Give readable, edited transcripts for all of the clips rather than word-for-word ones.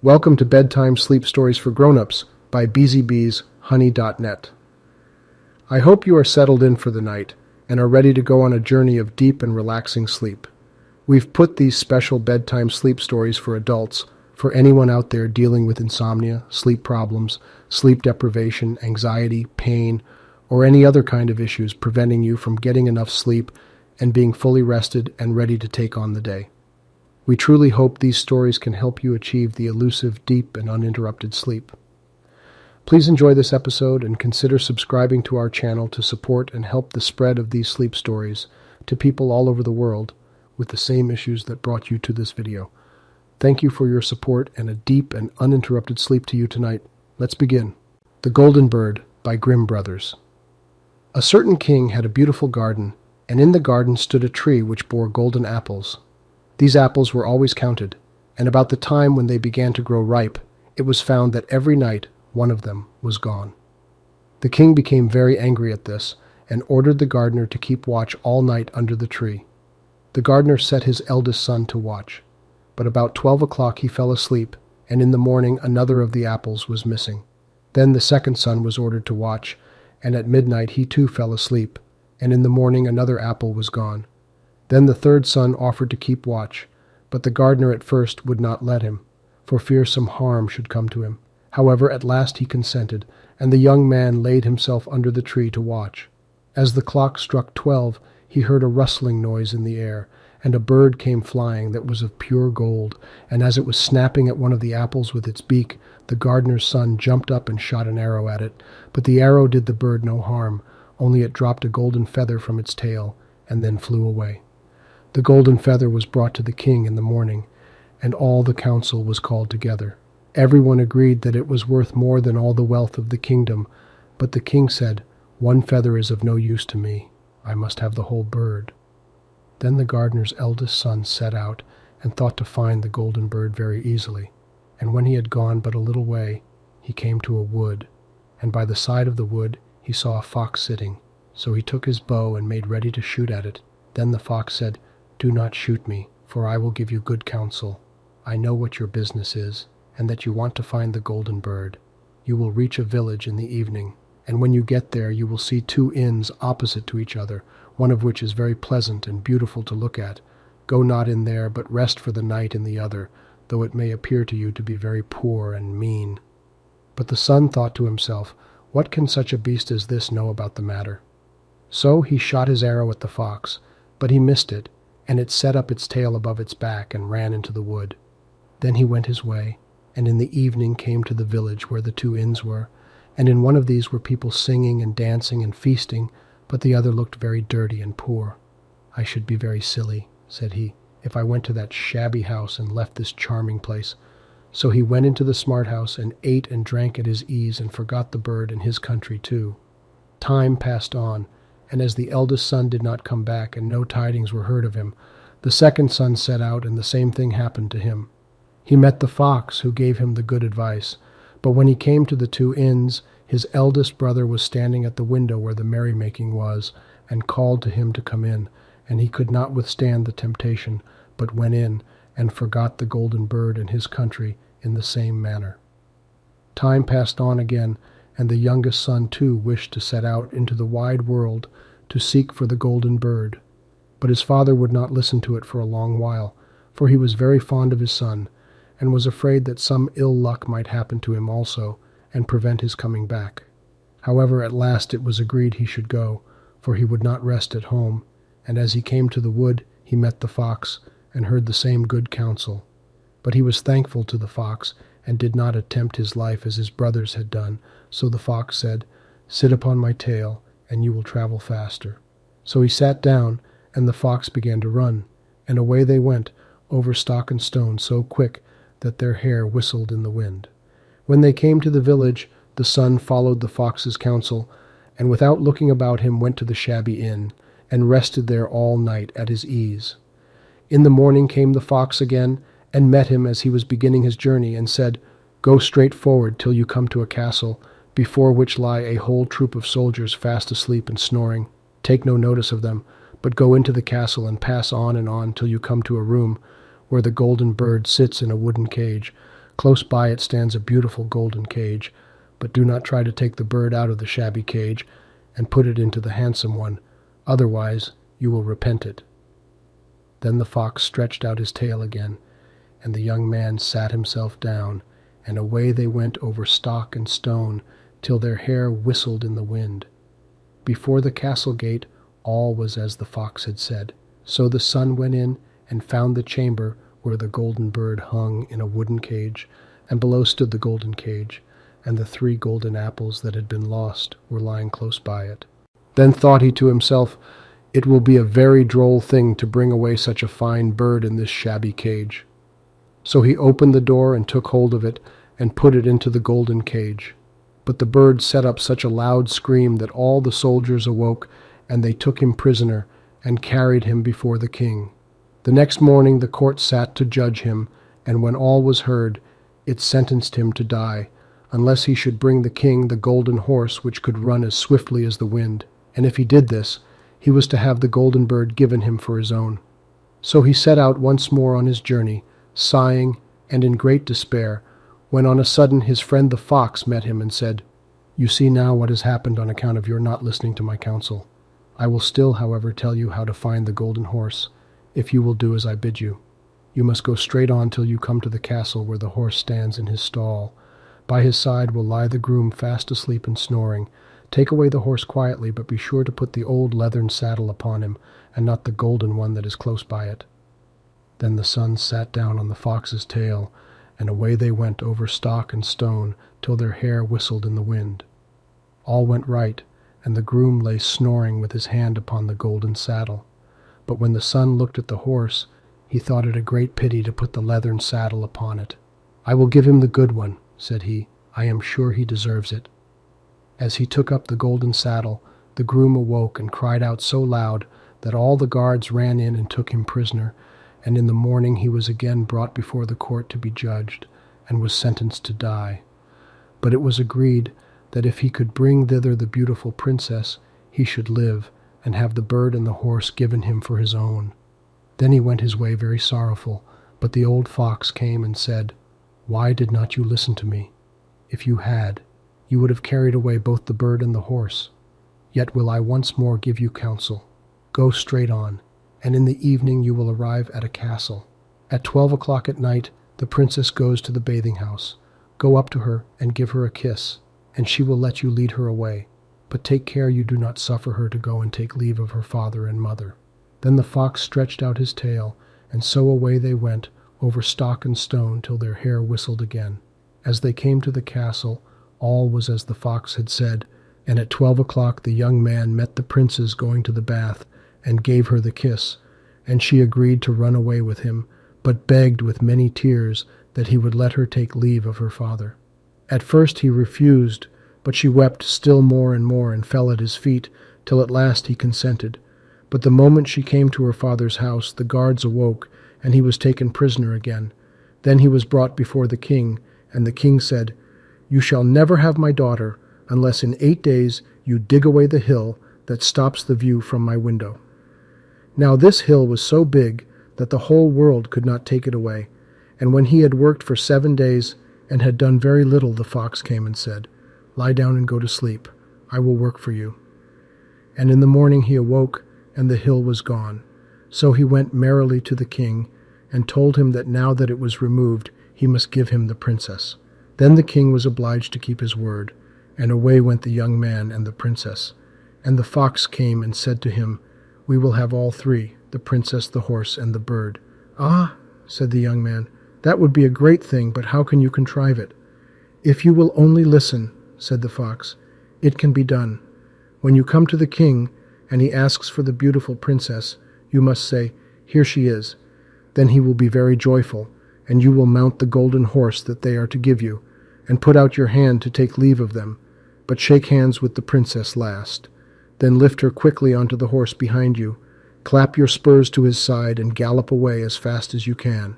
Welcome to Bedtime Sleep Stories for Grown-Ups by Beezy Honey.net. I hope you are settled in for the night and are ready to go on a journey of deep and relaxing sleep. We've put these special bedtime sleep stories for adults for anyone out there dealing with insomnia, sleep problems, sleep deprivation, anxiety, pain, or any other kind of issues preventing you from getting enough sleep and being fully rested and ready to take on the day. We truly hope these stories can help you achieve the elusive, deep, and uninterrupted sleep. Please enjoy this episode and consider subscribing to our channel to support and help the spread of these sleep stories to people all over the world with the same issues that brought you to this video. Thank you for your support and a deep and uninterrupted sleep to you tonight. Let's begin. The Golden Bird by Grimm Brothers. A certain king had a beautiful garden, and in the garden stood a tree which bore golden apples. These apples were always counted, and about the time when they began to grow ripe, it was found that every night one of them was gone. The king became very angry at this, and ordered the gardener to keep watch all night under the tree. The gardener set his eldest son to watch, but about 12 o'clock he fell asleep, and in the morning another of the apples was missing. Then the second son was ordered to watch, and at midnight he too fell asleep, and in the morning another apple was gone. Then the third son offered to keep watch, but the gardener at first would not let him, for fear some harm should come to him. However, at last he consented, and the young man laid himself under the tree to watch. As the clock struck 12, he heard a rustling noise in the air, and a bird came flying that was of pure gold, and as it was snapping at one of the apples with its beak, the gardener's son jumped up and shot an arrow at it. But the arrow did the bird no harm, only it dropped a golden feather from its tail, and then flew away. The golden feather was brought to the king in the morning, and all the council was called together. Everyone agreed that it was worth more than all the wealth of the kingdom, but the king said, "One feather is of no use to me. I must have the whole bird." Then the gardener's eldest son set out, and thought to find the golden bird very easily. And when he had gone but a little way, he came to a wood, and by the side of the wood he saw a fox sitting. So he took his bow and made ready to shoot at it. Then the fox said, "Do not shoot me, for I will give you good counsel. I know what your business is, and that you want to find the golden bird. You will reach a village in the evening, and when you get there you will see two inns opposite to each other, one of which is very pleasant and beautiful to look at. Go not in there, but rest for the night in the other, though it may appear to you to be very poor and mean." But the son thought to himself, "What can such a beast as this know about the matter?" So he shot his arrow at the fox, but he missed it, and it set up its tail above its back and ran into the wood. Then he went his way, and in the evening came to the village where the two inns were, and in one of these were people singing and dancing and feasting, but the other looked very dirty and poor. "I should be very silly," said he, "if I went to that shabby house and left this charming place." So he went into the smart house and ate and drank at his ease and forgot the bird and his country too. Time passed on, and as the eldest son did not come back and no tidings were heard of him, the second son set out and the same thing happened to him. He met the fox, who gave him the good advice, but when he came to the two inns, his eldest brother was standing at the window where the merrymaking was, and called to him to come in, and he could not withstand the temptation, but went in, and forgot the golden bird and his country in the same manner. Time passed on again, and the youngest son too wished to set out into the wide world to seek for the golden bird. But his father would not listen to it for a long while, for he was very fond of his son, and was afraid that some ill luck might happen to him also, and prevent his coming back. However, at last it was agreed he should go, for he would not rest at home, and as he came to the wood he met the fox, and heard the same good counsel. But he was thankful to the fox, and did not attempt his life as his brothers had done. So the fox said, "Sit upon my tail, and you will travel faster." So he sat down, and the fox began to run, and away they went, over stock and stone, so quick that their hair whistled in the wind. When they came to the village, the son followed the fox's counsel, and without looking about him went to the shabby inn, and rested there all night at his ease. In the morning came the fox again, and met him as he was beginning his journey, and said, "Go straight forward till you come to a castle, before which lie a whole troop of soldiers fast asleep and snoring. Take no notice of them, but go into the castle and pass on and on till you come to a room where the golden bird sits in a wooden cage. Close by it stands a beautiful golden cage, but do not try to take the bird out of the shabby cage and put it into the handsome one, otherwise you will repent it." Then the fox stretched out his tail again, and the young man sat himself down, and away they went over stock and stone, till their hair whistled in the wind. Before the castle gate all was as the fox had said. So the son went in and found the chamber where the golden bird hung in a wooden cage, and below stood the golden cage, and the 3 golden apples that had been lost were lying close by it. Then thought he to himself, "It will be a very droll thing to bring away such a fine bird in this shabby cage." So he opened the door and took hold of it, and put it into the golden cage. But the bird set up such a loud scream that all the soldiers awoke, and they took him prisoner, and carried him before the king. The next morning the court sat to judge him, and when all was heard, it sentenced him to die, unless he should bring the king the golden horse which could run as swiftly as the wind. And if he did this, he was to have the golden bird given him for his own. So he set out once more on his journey, sighing and in great despair, when on a sudden his friend the fox met him and said, "You see now what has happened on account of your not listening to my counsel. I will still, however, tell you how to find the golden horse, if you will do as I bid you. You must go straight on till you come to the castle where the horse stands in his stall. By his side will lie the groom fast asleep and snoring. Take away the horse quietly, but be sure to put the old leathern saddle upon him, and not the golden one that is close by it." Then the son sat down on the fox's tail, and away they went over stock and stone, till their hair whistled in the wind. All went right, and the groom lay snoring with his hand upon the golden saddle. But when the son looked at the horse, he thought it a great pity to put the leathern saddle upon it. "I will give him the good one," said he. "I am sure he deserves it." As he took up the golden saddle, the groom awoke and cried out so loud that all the guards ran in and took him prisoner, and in the morning he was again brought before the court to be judged, and was sentenced to die. But it was agreed that if he could bring thither the beautiful princess, he should live, and have the bird and the horse given him for his own. Then he went his way very sorrowful, but the old fox came and said, "Why did not you listen to me? If you had, you would have carried away both the bird and the horse. Yet will I once more give you counsel. Go straight on, and in the evening you will arrive at a castle. At 12 o'clock at night the princess goes to the bathing house. Go up to her and give her a kiss, and she will let you lead her away. But take care you do not suffer her to go and take leave of her father and mother." Then the fox stretched out his tail, and so away they went over stock and stone till their hair whistled again. As they came to the castle, all was as the fox had said, and at 12 o'clock the young man met the princess going to the bath, and gave her the kiss, and she agreed to run away with him, but begged with many tears that he would let her take leave of her father. At first he refused, but she wept still more and fell at his feet, till at last he consented. But the moment she came to her father's house, the guards awoke, and he was taken prisoner again. Then he was brought before the king, and the king said, "You shall never have my daughter, unless in 8 days you dig away the hill that stops the view from my window." Now this hill was so big that the whole world could not take it away, and when he had worked for 7 days, and had done very little, the fox came and said, "Lie down and go to sleep. I will work for you." And in the morning he awoke, and the hill was gone. So he went merrily to the king, and told him that now that it was removed, he must give him the princess. Then the king was obliged to keep his word, and away went the young man and the princess. And the fox came and said to him, "We will have all 3, the princess, the horse, and the bird." "Ah," said the young man, "that would be a great thing, but how can you contrive it?" "If you will only listen," said the fox, "it can be done. When you come to the king, and he asks for the beautiful princess, you must say, 'Here she is.' Then he will be very joyful, and you will mount the golden horse that they are to give you, and put out your hand to take leave of them, but shake hands with the princess last. Then lift her quickly onto the horse behind you, clap your spurs to his side, and gallop away as fast as you can."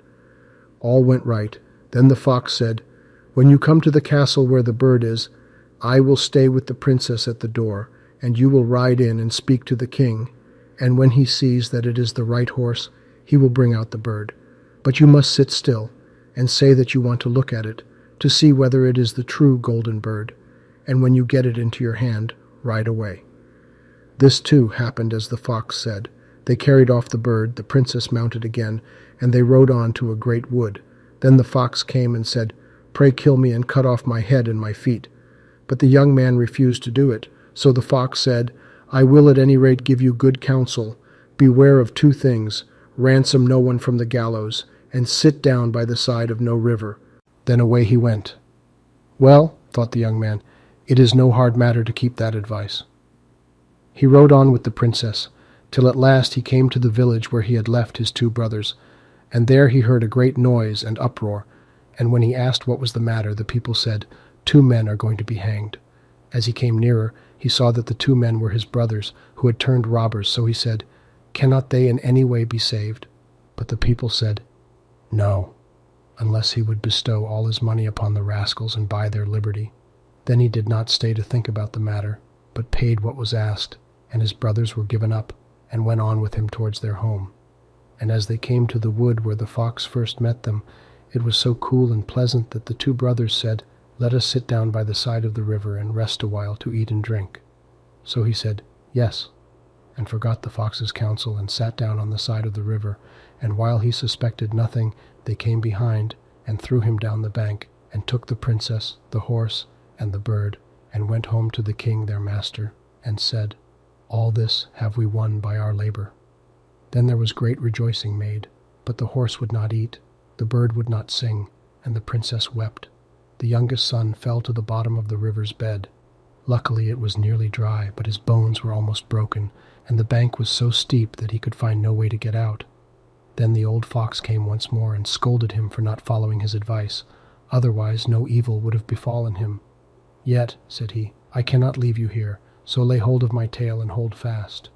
All went right. Then the fox said, "When you come to the castle where the bird is, I will stay with the princess at the door, and you will ride in and speak to the king, and when he sees that it is the right horse, he will bring out the bird. But you must sit still, and say that you want to look at it, to see whether it is the true golden bird, and when you get it into your hand, ride away." This too happened as the fox said. They carried off the bird, the princess mounted again, and they rode on to a great wood. Then the fox came and said, "Pray kill me and cut off my head and my feet." But the young man refused to do it, so the fox said, "I will at any rate give you good counsel. Beware of two things: ransom no one from the gallows, and sit down by the side of no river." Then away he went. "Well," thought the young man, "it is no hard matter to keep that advice." He rode on with the princess, till at last he came to the village where he had left his two brothers, and there he heard a great noise and uproar, and when he asked what was the matter, the people said, "Two men are going to be hanged." As he came nearer, he saw that the two men were his brothers, who had turned robbers, so he said, "Cannot they in any way be saved?" But the people said, "No, unless he would bestow all his money upon the rascals and buy their liberty." Then he did not stay to think about the matter, but paid what was asked, and his brothers were given up, and went on with him towards their home. And as they came to the wood where the fox first met them, it was so cool and pleasant that the two brothers said, "Let us sit down by the side of the river and rest a while to eat and drink." So he said, "Yes," and forgot the fox's counsel and sat down on the side of the river, and while he suspected nothing, they came behind and threw him down the bank, and took the princess, the horse, and the bird, and went home to the king their master, and said, "All this have we won by our labor." Then there was great rejoicing made, but the horse would not eat, the bird would not sing, and the princess wept. The youngest son fell to the bottom of the river's bed. Luckily it was nearly dry, but his bones were almost broken, and the bank was so steep that he could find no way to get out. Then the old fox came once more and scolded him for not following his advice. Otherwise no evil would have befallen him. "Yet," said he, "I cannot leave you here, so lay hold of my tail and hold fast."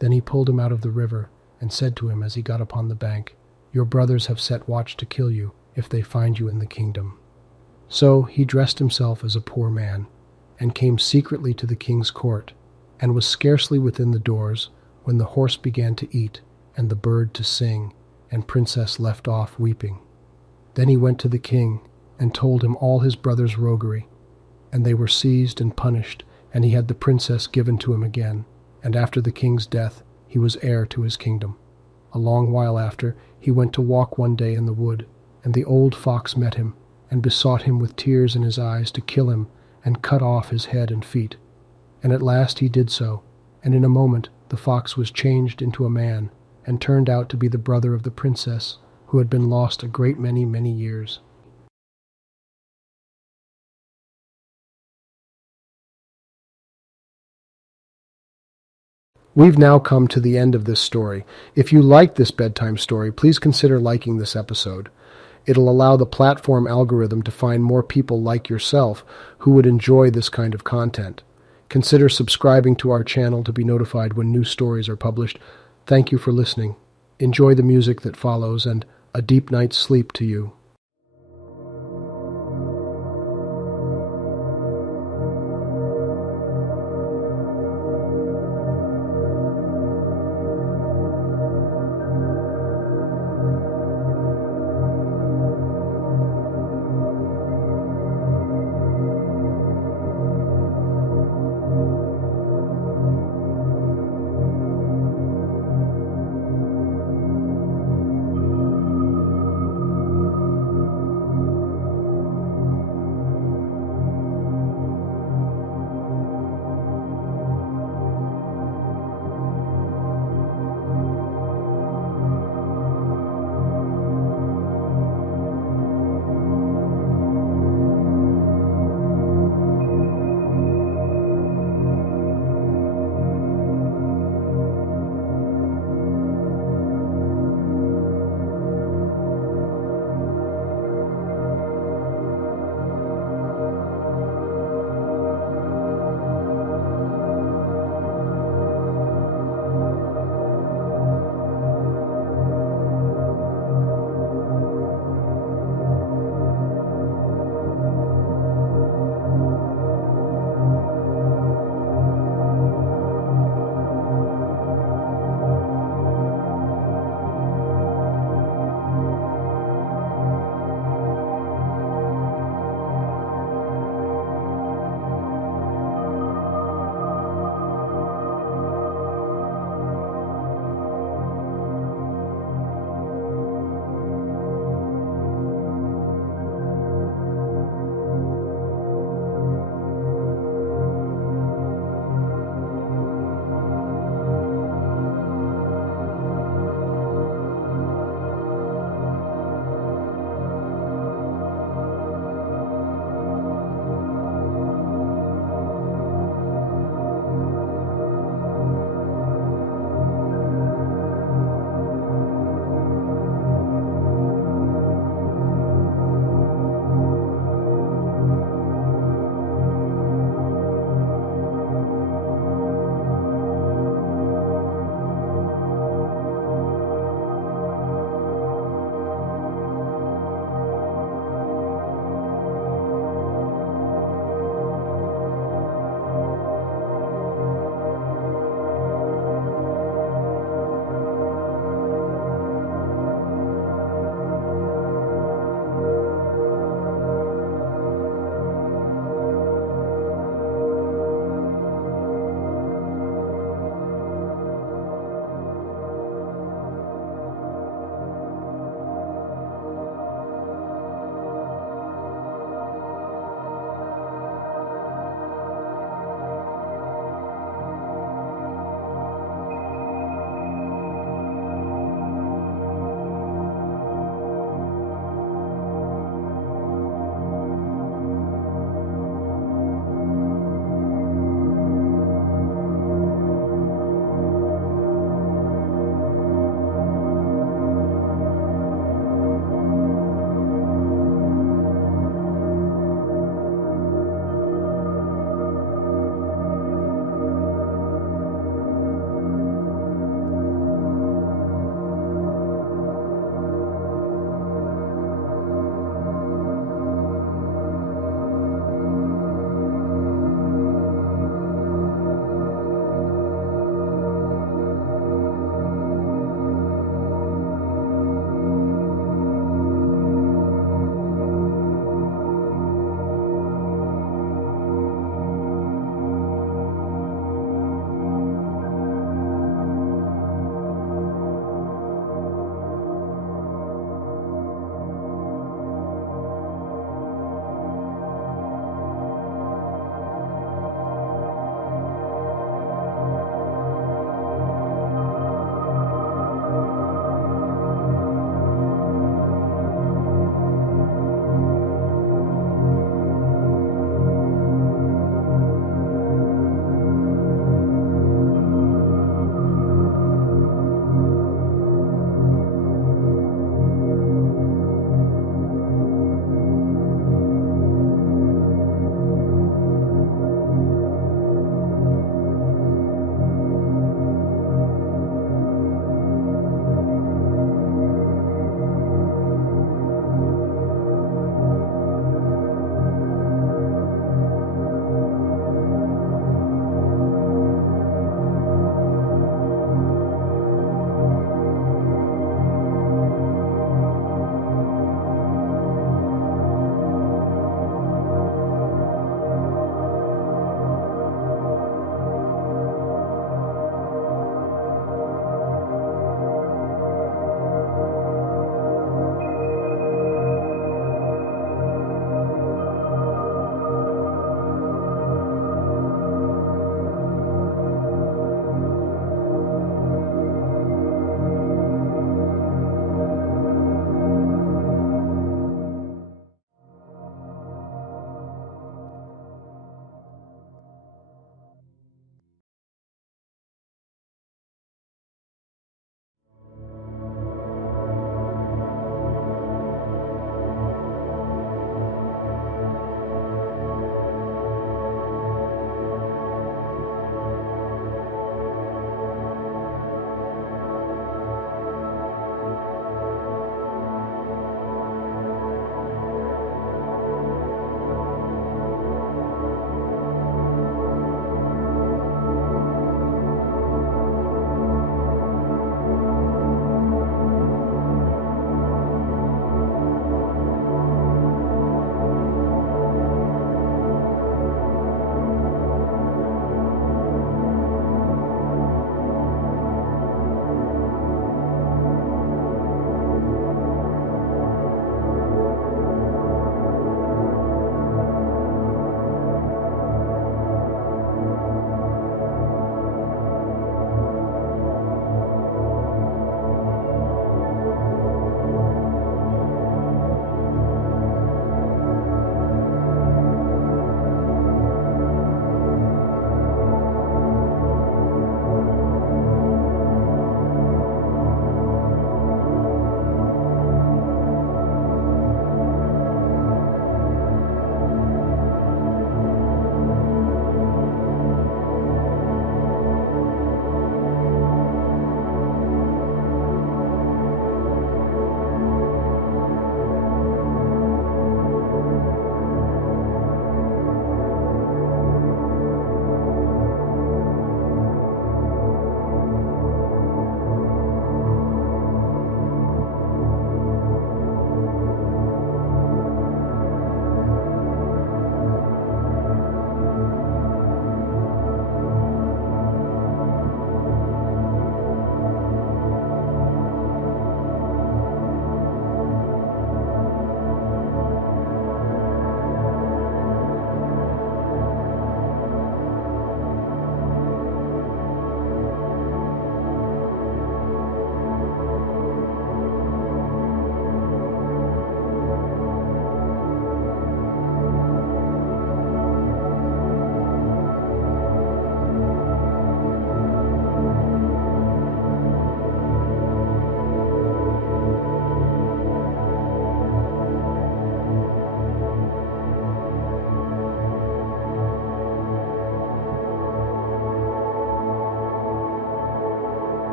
Then he pulled him out of the river, and said to him as he got upon the bank, "Your brothers have set watch to kill you, if they find you in the kingdom." So he dressed himself as a poor man, and came secretly to the king's court, and was scarcely within the doors, when the horse began to eat, and the bird to sing, and Princess left off weeping. Then he went to the king, and told him all his brothers' roguery, and they were seized and punished, and he had the princess given to him again, and after the king's death he was heir to his kingdom. A long while after, he went to walk one day in the wood, and the old fox met him, and besought him with tears in his eyes to kill him, and cut off his head and feet. And at last he did so, and in a moment the fox was changed into a man, and turned out to be the brother of the princess, who had been lost a great many years. We've now come to the end of this story. If you liked this bedtime story, please consider liking this episode. It'll allow the platform algorithm to find more people like yourself who would enjoy this kind of content. Consider subscribing to our channel to be notified when new stories are published. Thank you for listening. Enjoy the music that follows, and a deep night's sleep to you.